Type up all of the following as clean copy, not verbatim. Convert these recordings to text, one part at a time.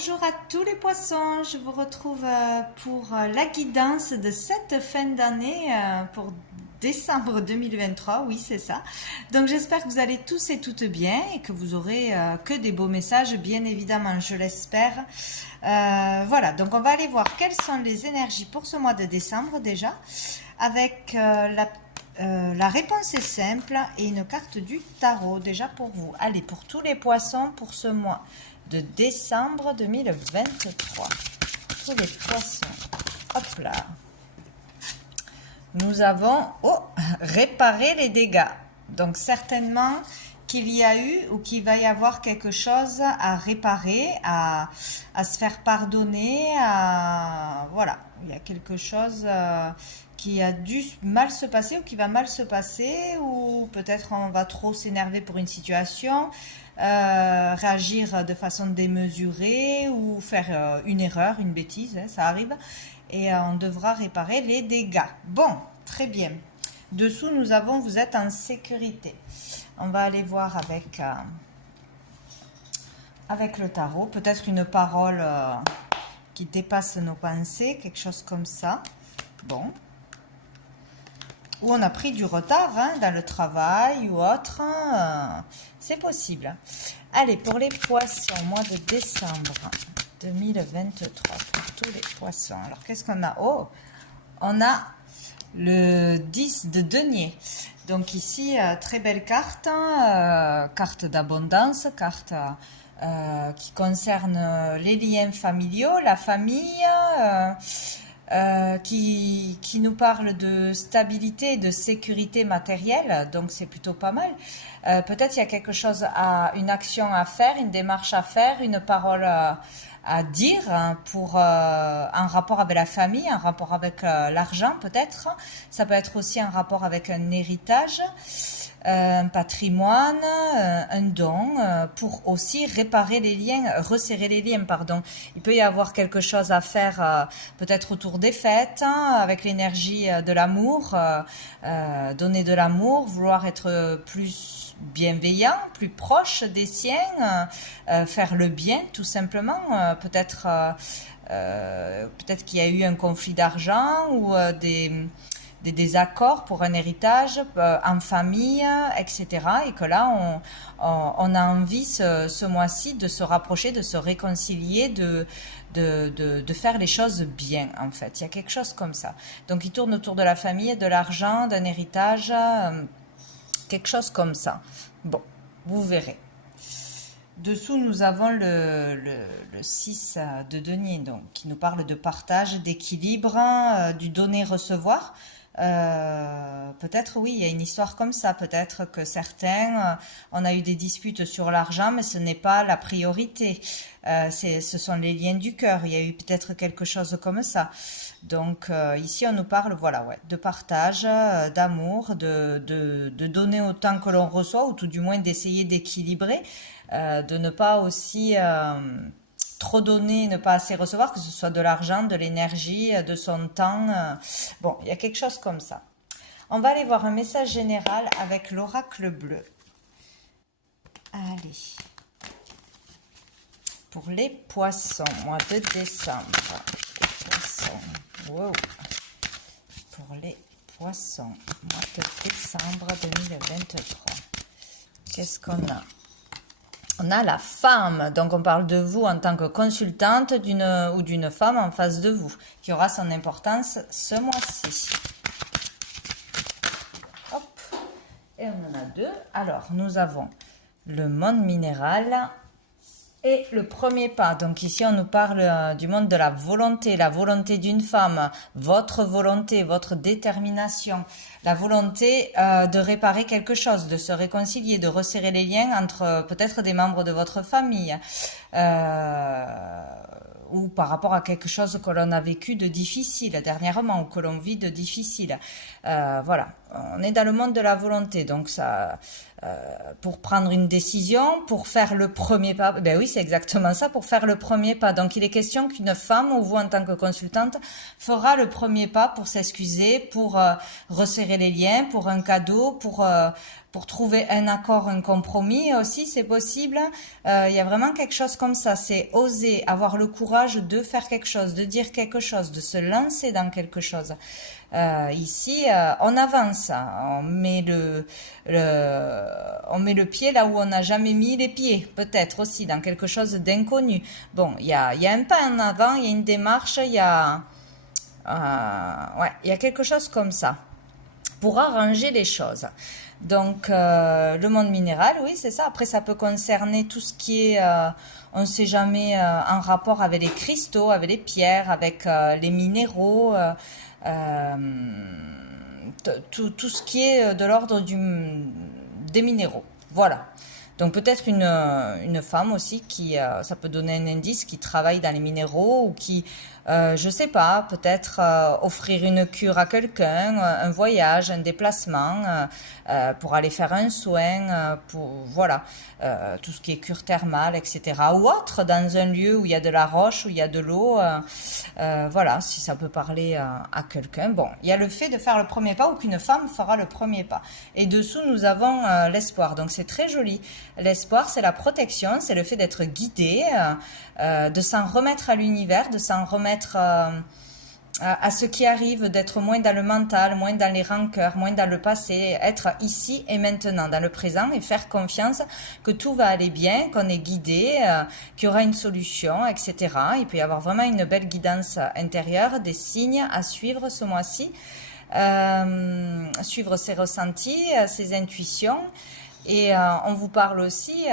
Bonjour à tous les poissons, je vous retrouve pour la guidance de cette fin d'année pour décembre 2023, oui c'est ça. Donc j'espère que vous allez tous et toutes bien et que vous aurez que des beaux messages, bien évidemment, je l'espère. Voilà, donc on va aller voir quelles sont les énergies pour ce mois de décembre déjà, avec la réponse est simple et une carte du tarot déjà pour vous. Allez, pour tous les poissons pour ce mois de décembre 2023. Tous les poissons. Hop là. Nous avons réparer les dégâts. Donc certainement qu'il y a eu ou qu'il va y avoir quelque chose à réparer, à se faire pardonner, voilà, il y a quelque chose qui a dû mal se passer ou qui va mal se passer, ou peut-être on va trop s'énerver pour une situation, réagir de façon démesurée ou faire une erreur, une bêtise, hein, ça arrive, et on devra réparer les dégâts. Bon, très bien. Dessous, nous avons « Vous êtes en sécurité ». On va aller voir avec le tarot, peut-être une parole qui dépasse nos pensées, quelque chose comme ça. Bon. Ou on a pris du retard hein, dans le travail ou autre. C'est possible. Allez, pour les poissons, mois de décembre 2023, pour tous les poissons. Alors, qu'est-ce qu'on a? Oh, on a le 10 de denier. Donc ici, très belle carte, carte d'abondance, carte qui concerne les liens familiaux, la famille, qui nous parle de stabilité et de sécurité matérielle, donc c'est plutôt pas mal. Peut-être il y a quelque chose, une action à faire, une démarche à faire, une parole à dire pour un rapport avec la famille, un rapport avec l'argent peut-être. Ça peut être aussi un rapport avec un héritage, un patrimoine, un don, pour aussi réparer les liens, resserrer les liens, pardon. Il peut y avoir quelque chose à faire peut-être autour des fêtes, avec l'énergie de l'amour, donner de l'amour, vouloir être plus bienveillant, plus proche des siens, faire le bien tout simplement, peut-être qu'il y a eu un conflit d'argent ou des désaccords pour un héritage en famille, etc. Et que là, on a envie ce mois-ci de se rapprocher, de se réconcilier, de faire les choses bien, en fait. Il y a quelque chose comme ça. Donc, il tourne autour de la famille, de l'argent, d'un héritage, quelque chose comme ça. Bon, vous verrez. Dessous, nous avons le 6 de denier, donc, qui nous parle de partage, d'équilibre, du donner-recevoir. Peut-être oui, il y a une histoire comme ça, peut-être que certains, on a eu des disputes sur l'argent, mais ce n'est pas la priorité, ce sont les liens du cœur, il y a eu peut-être quelque chose comme ça. Donc ici on nous parle, voilà, ouais, de partage, d'amour, de donner autant que l'on reçoit, ou tout du moins d'essayer d'équilibrer, de ne pas aussi trop donner, ne pas assez recevoir, que ce soit de l'argent, de l'énergie, de son temps. Bon, il y a quelque chose comme ça. On va aller voir un message général avec l'oracle bleu. Allez. Pour les poissons, mois de décembre. Les poissons. Wow. Pour les poissons, mois de décembre 2023. Qu'est-ce qu'on a? On a la femme, donc on parle de vous en tant que consultante d'une femme en face de vous, qui aura son importance ce mois-ci. Hop, et on en a deux. Alors, nous avons le monde minéral et le premier pas. Donc ici, on nous parle du monde de la volonté d'une femme, votre volonté, votre détermination, la volonté de réparer quelque chose, de se réconcilier, de resserrer les liens entre peut-être des membres de votre famille, ou par rapport à quelque chose que l'on a vécu de difficile dernièrement, ou que l'on vit de difficile. Voilà, on est dans le monde de la volonté, donc ça, pour prendre une décision, pour faire le premier pas. Ben oui, c'est exactement ça, pour faire le premier pas. Donc, il est question qu'une femme, ou vous en tant que consultante, fera le premier pas pour s'excuser, pour resserrer les liens, pour un cadeau, pour trouver un accord, un compromis aussi, c'est possible. Il y a vraiment quelque chose comme ça, c'est oser, avoir le courage de faire quelque chose, de dire quelque chose, de se lancer dans quelque chose. Ici, on avance, on met le pied là où on n'a jamais mis les pieds, peut-être aussi dans quelque chose d'inconnu. Bon, il y a un pas en avant, il y a une démarche, ouais, il y a quelque chose comme ça pour arranger les choses. Donc, le monde minéral, oui, c'est ça. Après, ça peut concerner tout ce qui est, on ne sait jamais, en rapport avec les cristaux, avec les pierres, avec les minéraux, euh, tout ce qui est de l'ordre des minéraux. Voilà. Donc peut-être une femme aussi qui, ça peut donner un indice, qui travaille dans les minéraux ou qui, je sais pas, peut-être offrir une cure à quelqu'un, un voyage, un déplacement pour aller faire un soin, voilà, tout ce qui est cure thermale, etc. Ou autre, dans un lieu où il y a de la roche, où il y a de l'eau, voilà, si ça peut parler à quelqu'un. Bon, il y a le fait de faire le premier pas ou qu'une femme fera le premier pas. Et dessous, nous avons l'espoir. Donc c'est très joli. L'espoir, c'est la protection, c'est le fait d'être guidé, de s'en remettre à l'univers, de s'en remettre à ce qui arrive, d'être moins dans le mental, moins dans les rancœurs, moins dans le passé, être ici et maintenant, dans le présent et faire confiance que tout va aller bien, qu'on est guidé, qu'il y aura une solution, etc. Il peut y avoir vraiment une belle guidance intérieure, des signes à suivre ce mois-ci, suivre ses ressentis, ses intuitions. Et on vous parle aussi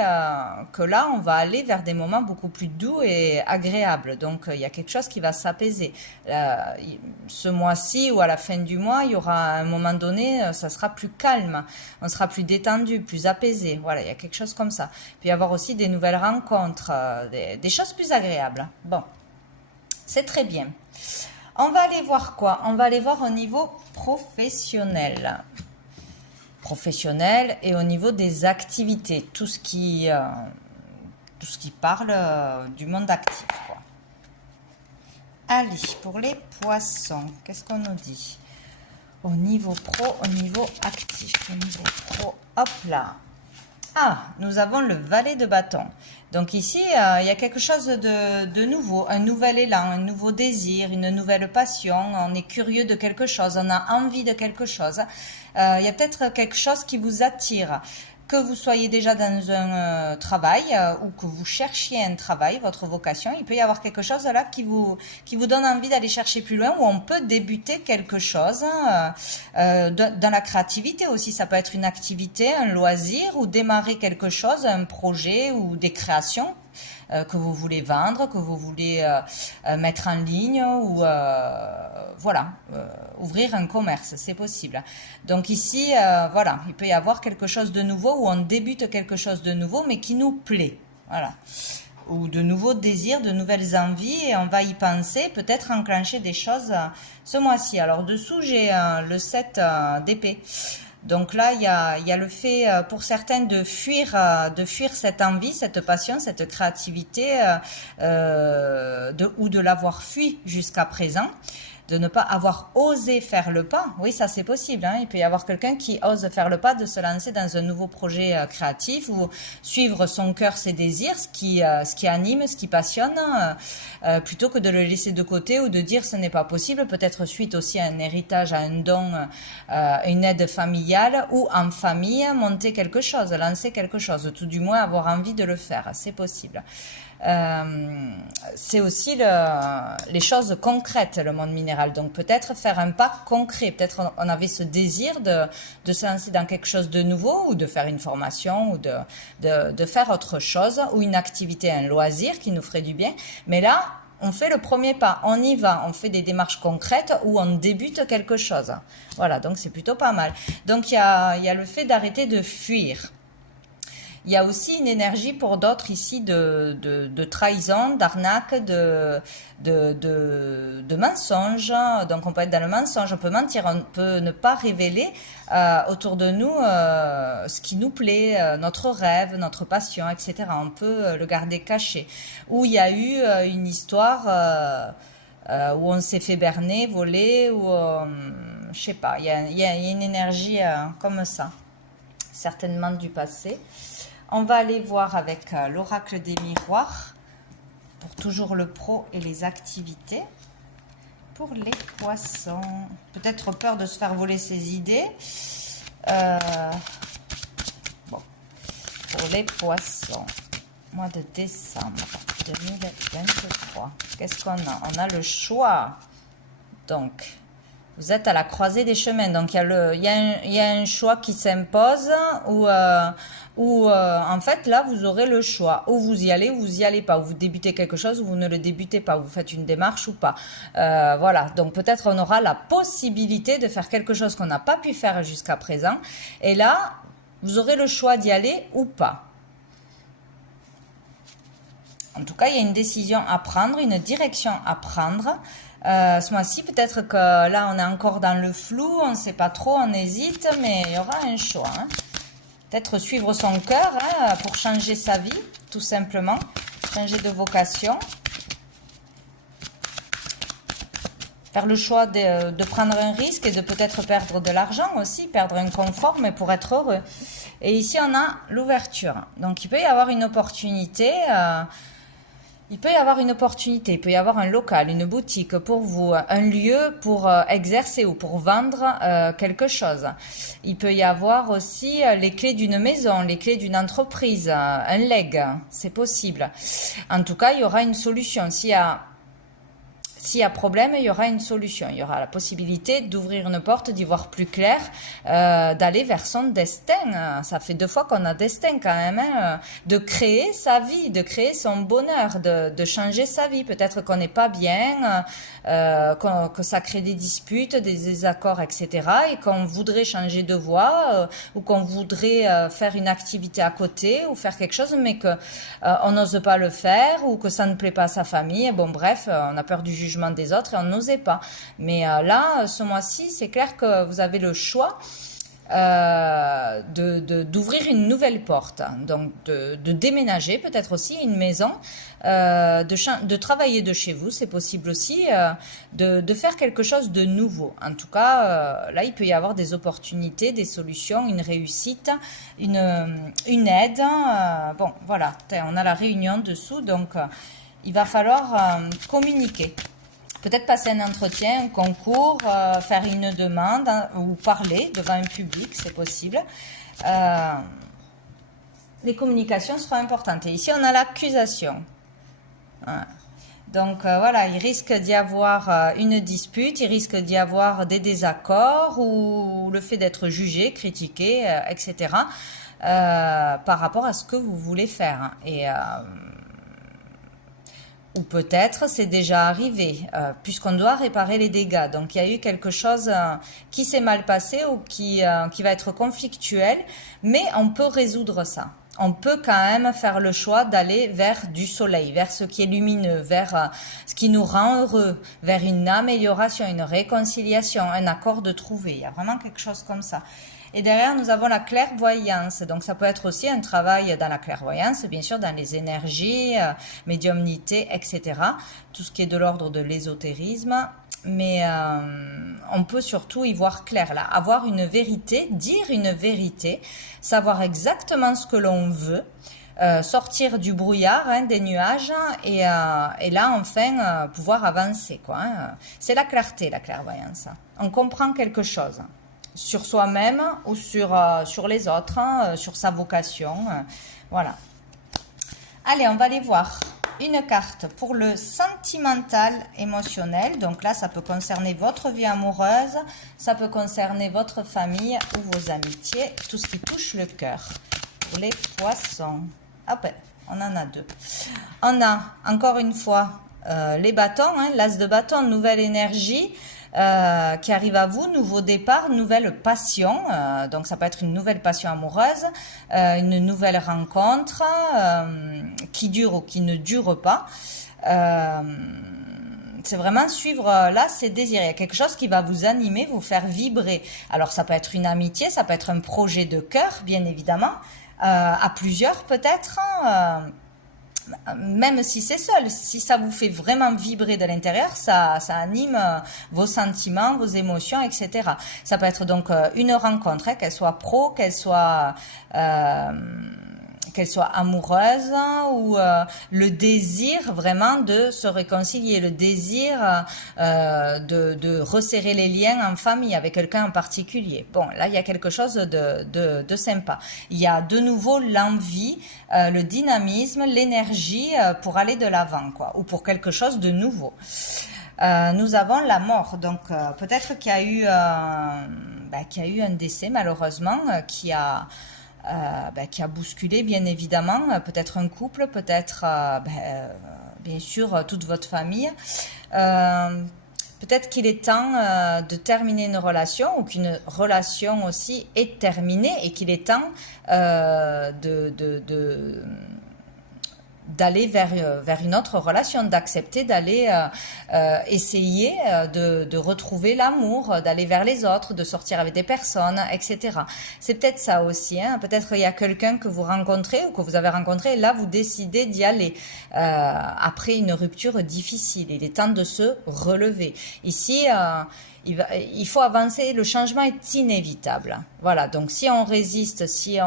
que là, on va aller vers des moments beaucoup plus doux et agréables. Donc, il y a quelque chose qui va s'apaiser. Ce mois-ci ou à la fin du mois, il y aura un moment donné, ça sera plus calme. On sera plus détendu, plus apaisé. Voilà, il y a quelque chose comme ça. Il peut y avoir aussi des nouvelles rencontres, des choses plus agréables. Bon, c'est très bien. On va aller voir quoi? On va aller voir au niveau professionnel et au niveau des activités, tout ce qui parle du monde actif, quoi. Allez, pour les poissons, qu'est-ce qu'on nous dit? Au niveau pro, au niveau actif, au niveau pro, hop là. Ah, nous avons le valet de bâton. Donc ici, il y a quelque chose de nouveau, un nouvel élan, un nouveau désir, une nouvelle passion. On est curieux de quelque chose, on a envie de quelque chose. Il y a peut-être quelque chose qui vous attire. Que vous soyez déjà dans un travail ou que vous cherchiez un travail, votre vocation, il peut y avoir quelque chose là qui vous donne envie d'aller chercher plus loin, où on peut débuter quelque chose dans la créativité aussi. Ça peut être une activité, un loisir, ou démarrer quelque chose, un projet ou des créations que vous voulez vendre, que vous voulez mettre en ligne ou voilà, ouvrir un commerce, c'est possible. Donc ici, voilà, il peut y avoir quelque chose de nouveau où on débute quelque chose de nouveau mais qui nous plaît, voilà. Ou de nouveaux désirs, de nouvelles envies et on va y penser, peut-être enclencher des choses ce mois-ci. Alors dessous, j'ai le 7 d'épée. Donc là, il y a le fait pour certains de fuir cette envie, cette passion, cette créativité, ou de l'avoir fui jusqu'à présent, de ne pas avoir osé faire le pas. Oui, ça c'est possible, hein. Il peut y avoir quelqu'un qui ose faire le pas de se lancer dans un nouveau projet créatif ou suivre son cœur, ses désirs, ce qui anime, ce qui passionne, plutôt que de le laisser de côté ou de dire ce n'est pas possible, peut-être suite aussi à un héritage, à un don, une aide familiale ou en famille, monter quelque chose, lancer quelque chose, tout du moins avoir envie de le faire, c'est possible. C'est aussi les choses concrètes, le monde minéral. Donc peut-être faire un pas concret. Peut-être on avait ce désir de se lancer dans quelque chose de nouveau ou de faire une formation ou de faire autre chose ou une activité, un loisir qui nous ferait du bien. Mais là, on fait le premier pas, on y va, on fait des démarches concrètes où on débute quelque chose. Voilà, donc c'est plutôt pas mal. Donc il y a le fait d'arrêter de fuir. Il y a aussi une énergie pour d'autres ici de trahison, d'arnaque, de mensonge. Donc on peut être dans le mensonge, on peut mentir, on peut ne pas révéler autour de nous ce qui nous plaît, notre rêve, notre passion, etc. On peut le garder caché. Ou il y a eu une histoire où on s'est fait berner, voler, ou je sais pas, il y a une énergie comme ça, certainement du passé. On va aller voir avec l'oracle des miroirs, pour toujours le pro et les activités. Pour les poissons, peut-être peur de se faire voler ses idées. Bon, pour les poissons, mois de décembre 2023, qu'est-ce qu'on a? On a le choix. Donc, vous êtes à la croisée des chemins. Donc, il y a un choix qui s'impose ou en fait, là, vous aurez le choix. Ou vous y allez ou vous y allez pas. Ou vous débutez quelque chose ou vous ne le débutez pas. Ou vous faites une démarche ou pas. Voilà. Donc, peut-être on aura la possibilité de faire quelque chose qu'on n'a pas pu faire jusqu'à présent. Et là, vous aurez le choix d'y aller ou pas. En tout cas, il y a une décision à prendre, une direction à prendre. Ce mois-ci, peut-être que là, on est encore dans le flou, on ne sait pas trop, on hésite, mais il y aura un choix. Hein. Peut-être suivre son cœur pour changer sa vie, tout simplement. Changer de vocation. Faire le choix de prendre un risque et de peut-être perdre de l'argent aussi, perdre un confort, mais pour être heureux. Et ici, on a l'ouverture. Donc, il peut y avoir une opportunité... il peut y avoir une opportunité, il peut y avoir un local, une boutique pour vous, un lieu pour exercer ou pour vendre quelque chose. Il peut y avoir aussi les clés d'une maison, les clés d'une entreprise, un leg, c'est possible. En tout cas, il y aura une solution. S'il y a problème, il y aura une solution. Il y aura la possibilité d'ouvrir une porte, d'y voir plus clair, d'aller vers son destin. Ça fait 2 fois qu'on a destin quand même. Hein, de créer sa vie, de créer son bonheur, de changer sa vie. Peut-être qu'on n'est pas bien, que ça crée des disputes, des désaccords, etc. Et qu'on voudrait changer de voie ou qu'on voudrait faire une activité à côté ou faire quelque chose, mais que on n'ose pas le faire ou que ça ne plaît pas à sa famille. Bon, bref, on a peur du jugement des autres et on n'osait pas. Mais là, ce mois-ci, c'est clair que vous avez le choix d'ouvrir une nouvelle porte, donc de déménager peut-être aussi une maison, de travailler de chez vous, c'est possible aussi, de faire quelque chose de nouveau. En tout cas, là, il peut y avoir des opportunités, des solutions, une réussite, une aide. Bon, voilà, on a la réunion dessous, donc il va falloir communiquer. Peut-être passer un entretien, un concours, faire une demande ou parler devant un public, c'est possible. Les communications seront importantes. Et ici, on a l'accusation. Voilà. Donc, voilà, il risque d'y avoir une dispute, il risque d'y avoir des désaccords ou le fait d'être jugé, critiqué, etc. Par rapport à ce que vous voulez faire. Et... ou peut-être c'est déjà arrivé, puisqu'on doit réparer les dégâts. Donc il y a eu quelque chose qui s'est mal passé ou qui va être conflictuel, mais on peut résoudre ça. On peut quand même faire le choix d'aller vers du soleil, vers ce qui est lumineux, vers ce qui nous rend heureux, vers une amélioration, une réconciliation, un accord de trouver. Il y a vraiment quelque chose comme ça. Et derrière, nous avons la clairvoyance. Donc, ça peut être aussi un travail dans la clairvoyance, bien sûr, dans les énergies, médiumnité, etc. Tout ce qui est de l'ordre de l'ésotérisme. Mais on peut surtout y voir clair, là. Avoir une vérité, dire une vérité, savoir exactement ce que l'on veut, sortir du brouillard, hein, des nuages, et là, enfin, pouvoir avancer, quoi. Hein. C'est la clarté, la clairvoyance. On comprend quelque chose. Sur soi-même ou sur les autres, hein, sur sa vocation. Voilà. Allez, on va aller voir une carte pour le sentimental émotionnel. Donc là, ça peut concerner votre vie amoureuse, ça peut concerner votre famille ou vos amitiés, tout ce qui touche le cœur. Pour les poissons. Ah ben, on en a 2. On a, encore une fois, les bâtons, hein, l'as de bâton, nouvelle énergie. qui arrive à vous, nouveau départ, nouvelle passion, donc ça peut être une nouvelle passion amoureuse, une nouvelle rencontre qui dure ou qui ne dure pas. C'est vraiment suivre là ses désirs. Il y a quelque chose qui va vous animer, vous faire vibrer. Alors ça peut être une amitié, ça peut être un projet de cœur, bien évidemment, à plusieurs peut-être. Même si c'est seul, si ça vous fait vraiment vibrer de l'intérieur, ça anime vos sentiments, vos émotions, etc. Ça peut être donc une rencontre, hein, qu'elle soit pro, qu'elle soit amoureuse, ou le désir vraiment de se réconcilier, le désir de resserrer les liens en famille avec quelqu'un en particulier. Bon, là, il y a quelque chose de sympa. Il y a de nouveau l'envie, le dynamisme, l'énergie pour aller de l'avant, quoi, ou pour quelque chose de nouveau. Nous avons la mort, donc peut-être qu'il y a eu un décès malheureusement qui a bousculé bien évidemment, peut-être un couple, peut-être bien sûr toute votre famille. Peut-être qu'il est temps de terminer une relation, ou qu'une relation aussi est terminée, et qu'il est temps d'aller vers une autre relation, d'accepter d'aller essayer de retrouver l'amour, d'aller vers les autres, de sortir avec des personnes, etc. C'est peut-être ça aussi, hein. Peut-être il y a quelqu'un que vous rencontrez ou que vous avez rencontré, et là vous décidez d'y aller après une rupture difficile. Il est temps de se relever. Ici, il faut avancer, le changement est inévitable. Voilà, donc si on résiste, si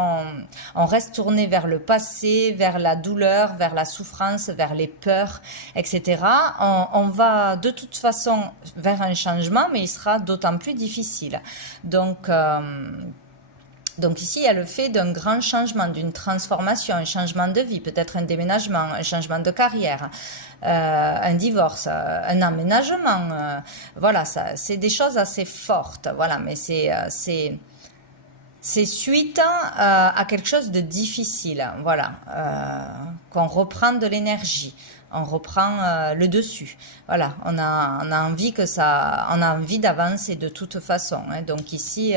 on reste tourné vers le passé, vers la douleur, vers la souffrance, vers les peurs, etc., on va de toute façon vers un changement, mais il sera d'autant plus difficile. Donc ici, il y a le fait d'un grand changement, d'une transformation, un changement de vie, peut-être un déménagement, un changement de carrière, un divorce, un emménagement. Voilà, ça, c'est des choses assez fortes. Voilà, mais c'est suite à quelque chose de difficile. Voilà, qu'on reprend de l'énergie. On reprend le dessus. Voilà, on a envie on a envie d'avancer de toute façon, hein. Donc ici,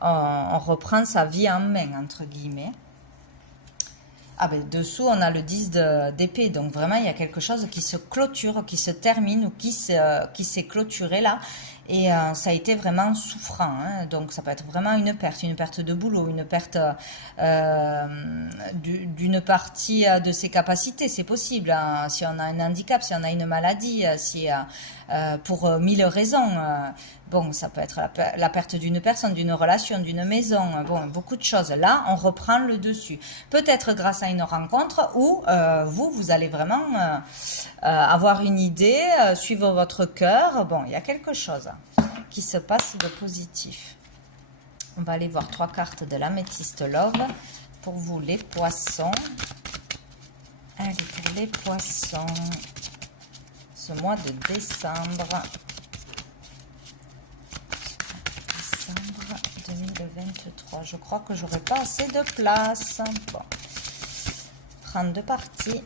on reprend sa vie en main, entre guillemets. Ah ben dessous, on a le 10 d'épée. Donc vraiment, il y a quelque chose qui se clôture, qui se termine, ou qui s'est clôturé là. Et ça a été vraiment souffrant, hein. Donc ça peut être vraiment une perte de boulot, une perte d'une partie de ses capacités, c'est possible, hein. Si on a un handicap, si on a une maladie, pour mille raisons. Bon, ça peut être la perte d'une personne, d'une relation, d'une maison, bon, beaucoup de choses. Là, on reprend le dessus. Peut-être grâce à une rencontre où vous allez vraiment avoir une idée, suivre votre cœur. Bon, il y a quelque chose qui se passe de positif. On va aller voir 3 cartes de l'améthyste Love pour vous, les poissons. Allez, pour les poissons, ce mois de décembre. 2023. Je crois que j'aurai pas assez de place. Bon. Prendre de parties.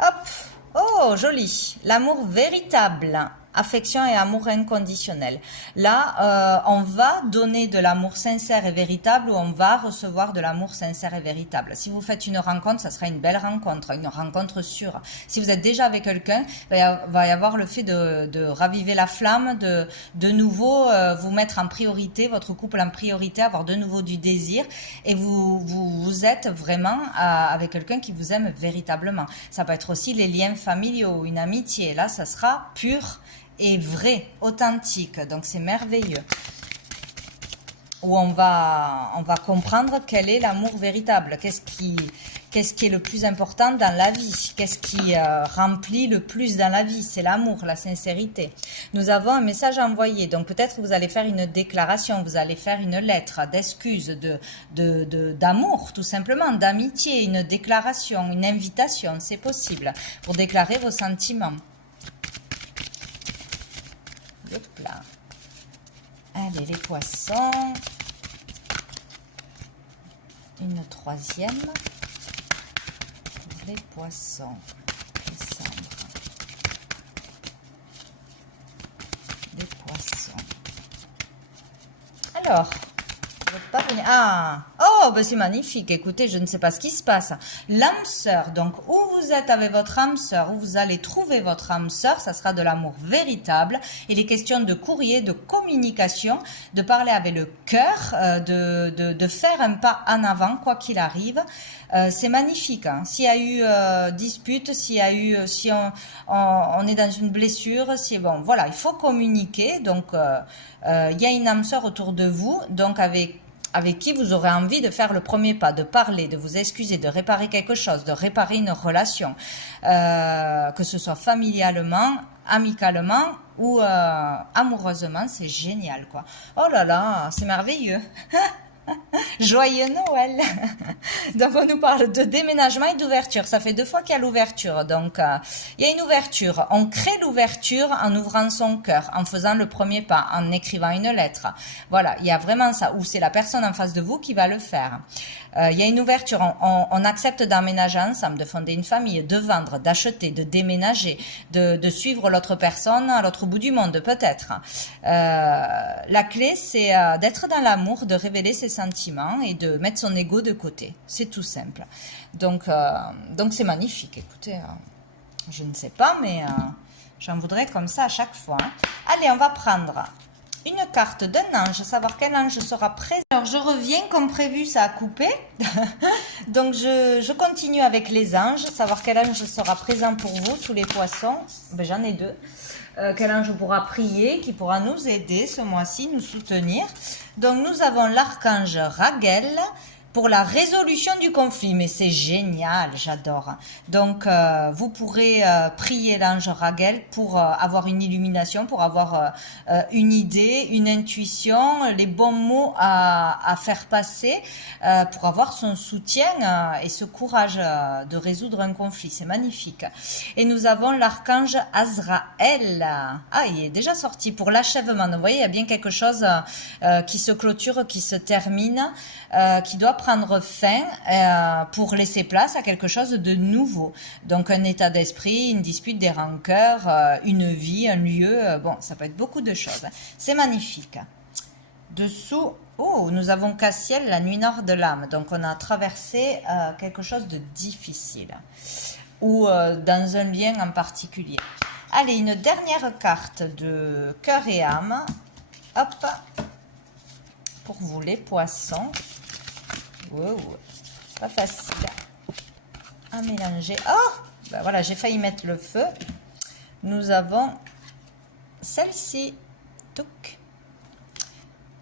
Hop. Oh, joli. L'amour véritable. Affection et amour inconditionnel. Là, on va donner de l'amour sincère et véritable, ou on va recevoir de l'amour sincère et véritable. Si vous faites une rencontre, ça sera une belle rencontre, une rencontre sûre. Si vous êtes déjà avec quelqu'un, il va y avoir le fait de raviver la flamme, de nouveau vous mettre en priorité, votre couple en priorité, avoir de nouveau du désir, et vous êtes vraiment avec quelqu'un qui vous aime véritablement. Ça peut être aussi les liens familiaux, une amitié. Là, ça sera pur et vrai, authentique, donc c'est merveilleux. Où on va comprendre quel est l'amour véritable, qu'est-ce qui est le plus important dans la vie, qu'est-ce qui remplit le plus dans la vie, c'est l'amour, la sincérité. Nous avons un message à envoyer, donc peut-être vous allez faire une déclaration, vous allez faire une lettre d'excuse, d'amour tout simplement, d'amitié, une déclaration, une invitation, c'est possible, pour déclarer vos sentiments. Hop là. Allez, les poissons. Une troisième. Pour les poissons. Décembre. Les Alors, vous n'êtes pas venu. Ah, oh, ben c'est magnifique. Écoutez, je ne sais pas ce qui se passe. L'âme sœur, donc où vous êtes avec votre âme sœur, où vous allez trouver votre âme sœur, ça sera de l'amour véritable. Il est question de courrier, de communication, de parler avec le cœur, de faire un pas en avant, quoi qu'il arrive. C'est magnifique. Hein. S'il y a eu dispute, s'il y a eu, si on est dans une blessure, si bon, voilà, il faut communiquer. Donc, il y a une âme sœur autour de vous, donc avec qui vous aurez envie de faire le premier pas, de parler, de vous excuser, de réparer quelque chose, de réparer une relation, que ce soit familialement, amicalement ou amoureusement, c'est génial, quoi. Oh là là, c'est merveilleux. Joyeux Noël. Donc on nous parle de déménagement et d'ouverture. Ça fait 2 fois qu'il y a l'ouverture. Donc il y a une ouverture. On crée l'ouverture en ouvrant son cœur, en faisant le premier pas, en écrivant une lettre. Voilà, il y a vraiment ça. Ou c'est la personne en face de vous qui va le faire. Il y a une ouverture. On accepte d'emménager ensemble, de fonder une famille, de vendre, d'acheter, de déménager, de suivre l'autre personne à l'autre bout du monde peut-être. La clé c'est d'être dans l'amour, de révéler ses sentiments et de mettre son ego de côté. C'est tout simple. Donc c'est magnifique. Écoutez, je ne sais pas, mais j'en voudrais comme ça à chaque fois. Hein. Allez, on va prendre une carte d'un ange, savoir quel ange sera présent. Alors, je reviens, comme prévu, ça a coupé. Donc, je continue avec les anges, savoir quel ange sera présent pour vous, tous les poissons. Ben, j'en ai 2. Quel ange pourra prier, qui pourra nous aider ce mois-ci, nous soutenir. Donc, nous avons l'archange Raguel pour la résolution du conflit. Mais c'est génial, j'adore. Donc, vous pourrez prier l'ange Raguel pour avoir une illumination, pour avoir une idée, une intuition, les bons mots à faire passer, pour avoir son soutien et ce courage de résoudre un conflit. C'est magnifique. Et nous avons l'archange Azraël. Ah, il est déjà sorti pour l'achèvement. Vous voyez, il y a bien quelque chose qui se clôture, qui se termine, qui doit prendre fin pour laisser place à quelque chose de nouveau. Donc un état d'esprit, une dispute, des rancœurs, une vie, un lieu, bon, ça peut être beaucoup de choses. C'est magnifique. Dessous, oh, nous avons Cassiel, la nuit nord de l'âme. Donc on a traversé quelque chose de difficile ou dans un lien en particulier. Allez, une dernière carte de cœur et âme. Hop, pour vous les poissons. Wow, pas facile à mélanger. Oh, ben voilà, j'ai failli mettre le feu. Nous avons celle-ci. Touc.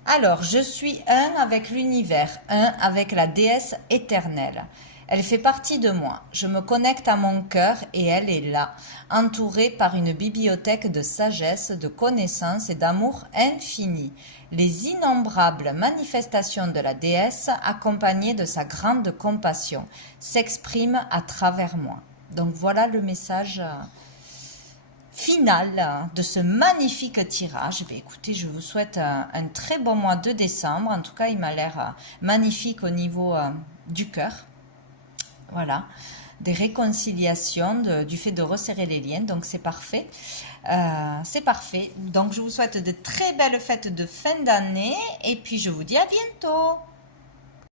Alors, je suis un avec l'univers, un avec la déesse éternelle. Elle fait partie de moi. Je me connecte à mon cœur et elle est là, entourée par une bibliothèque de sagesse, de connaissances et d'amour infini. Les innombrables manifestations de la déesse, accompagnées de sa grande compassion, s'expriment à travers moi. Donc voilà le message final de ce magnifique tirage. Eh bien, écoutez, je vous souhaite un très bon mois de décembre. En tout cas, il m'a l'air magnifique au niveau du cœur. Voilà, des réconciliations, du fait de resserrer les liens, donc c'est parfait. C'est parfait. Donc je vous souhaite de très belles fêtes de fin d'année et puis je vous dis à bientôt.